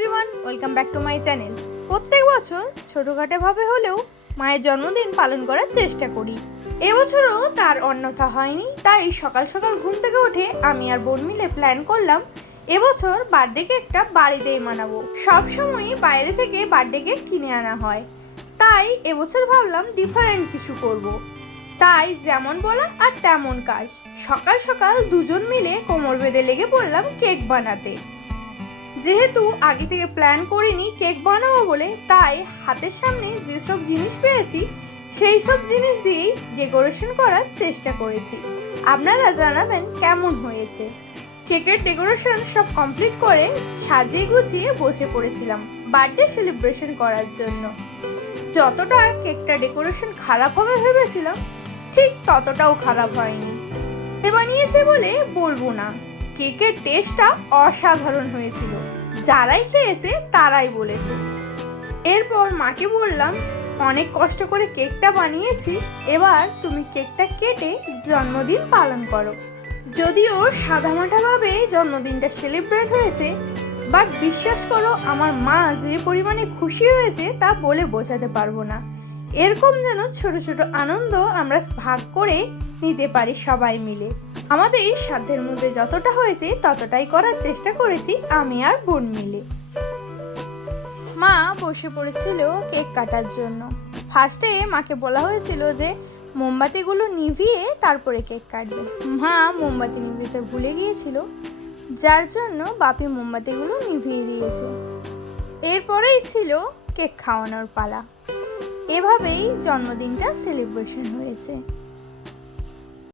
Everyone welcome back to my channel প্রত্যেক বছর ছোটোখাটোভাবে হলেও মায়ের জন্মদিন পালন করার চেষ্টা করি। এবছরও তার অন্যথা হয়নি, তাই সকাল সকাল ঘুম থেকে উঠে আমি আর বোন মিলে প্ল্যান করলাম, এবছর বার্থডে কেকটা বাড়িতেই মানাবো। সবসময়ই বাইরে থেকে বার্থডে কেক কিনে আনা হয়। তাই এবছর ভাবলাম ডিফারেন্ট কিছু করব। তাই যেমন বলা আর তেমন কাজ। সকাল সকাল দুজন মিলে কোমর বেঁধে লেগে পড়লাম কেক বানাতে। যেহেতু আগে থেকে প্ল্যান করিনি কেক বানাবো বলে, তাই হাতের সামনে যেসব জিনিস পেয়েছি সেই সব জিনিস দিয়েই ডেকোরেশন করার চেষ্টা করেছি। আপনারা জানাবেন কেমন হয়েছে। কেকের ডেকোরেশন সব কমপ্লিট করে সাজিয়ে গুছিয়ে বসে পড়েছিলাম বার্থডে সেলিব্রেশন করার জন্য। যতটা কেকটা ডেকোরেশন খারাপ হবে ভেবেছিলাম, ঠিক ততটাও খারাপ হয়নি। বানিয়েছে বলে বলব না। কেকের টেস্টটা অসাধারণ হয়েছিল। যারাই খেয়েছে, তারাই বলেছে। এরপর মাকে বললাম, অনেক কষ্ট করে কেকটা বানিয়েছি, এবার তুমি কেকটা কেটে জন্মদিন পালন করো। যদিও সাদামাটাভাবে জন্মদিনটা সেলিব্রেট হয়েছে, বাট বিশ্বাস করো, আমার মা যে পরিমাণে খুশি হয়েছে তা বলে বোঝাতে পারব না। এরকম যেন ছোট ছোট আনন্দ আমরা ভাগ করে নিতে পারি সবাই মিলে। আমাদের এই সাধ্যের মধ্যে যতটা হয়েছে, ততটাই করার চেষ্টা করেছি আমি আর বোন মিলে। মা বসে পড়েছিল কেক কাটার জন্য। ফার্স্টে মাকে বলা হয়েছিল যে, মোমবাতিগুলো নিভিয়ে তারপরে কেক কাটবে। মা মোমবাতি নিভিতে ভুলে গিয়েছিল, যার জন্য বাপি মোমবাতিগুলো নিভিয়ে দিয়েছে। এরপরেই ছিল কেক খাওয়ানোর পালা। এভাবেই জন্মদিনটা সেলিব্রেশন হয়েছে।